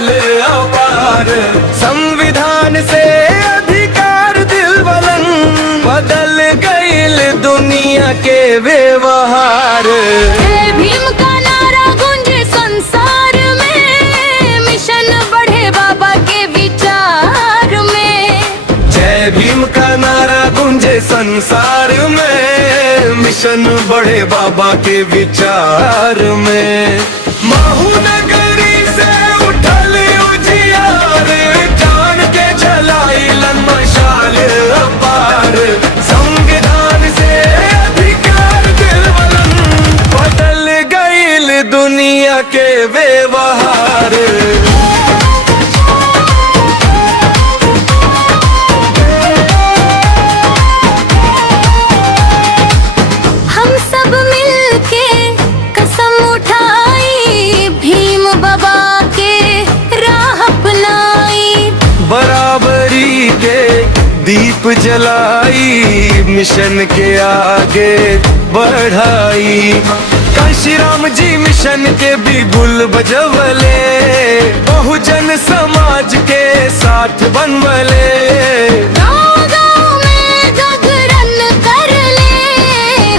मशाल अपार। संविधान से अधिकार दिल बलन, बदल गईल दुनिया के व्यवहार। जय भीम का नारा गूंजे संसार में, मिशन बढ़े बाबा के विचार में। जय भीम का नारा गूंजे संसार में, मिशन बढ़े बाबा के विचार में। महू नगरी से उठल उजियार, जान के जलाइलन मशाल अपार। संविधान से अधिकार दिलवलन, बदल गईल दुनिया के व्यवहार। हम सब मिलके कसम उठाई, भीम बाबा के राह अपनाई। बराबरी के दीप जलाई, मिशन के आगे बढ़ाई। काशी राम जी मिशन के भी गुल बजवले, बहुजन समाज के साथ बनवले। गाँव-गाँव में जागरण कर ले,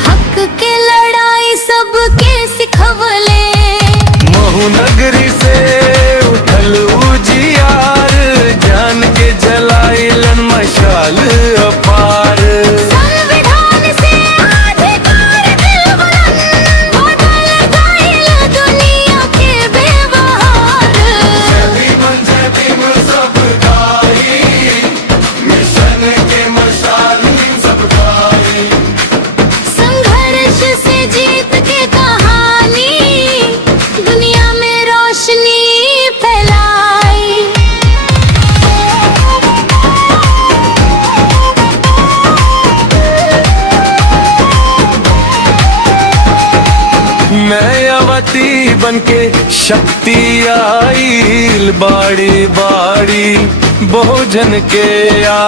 हक के लड़ाई सबके सिखवले। महू नगरी से उठल उजियार, जान के जलाइलन मशाल अपार। संविधान से अधिकार दिल बुलंद, बदल गईल दुनिया के व्यवहार। जय भीम सब गाई, मिशन के मशाल सब गाई। संघर्ष से जीत के कहानी, दुनिया में रोशनी फैलाई। मायावती बनके शक्ति आईल, बाड़ी बाड़ी बहुजन के आ।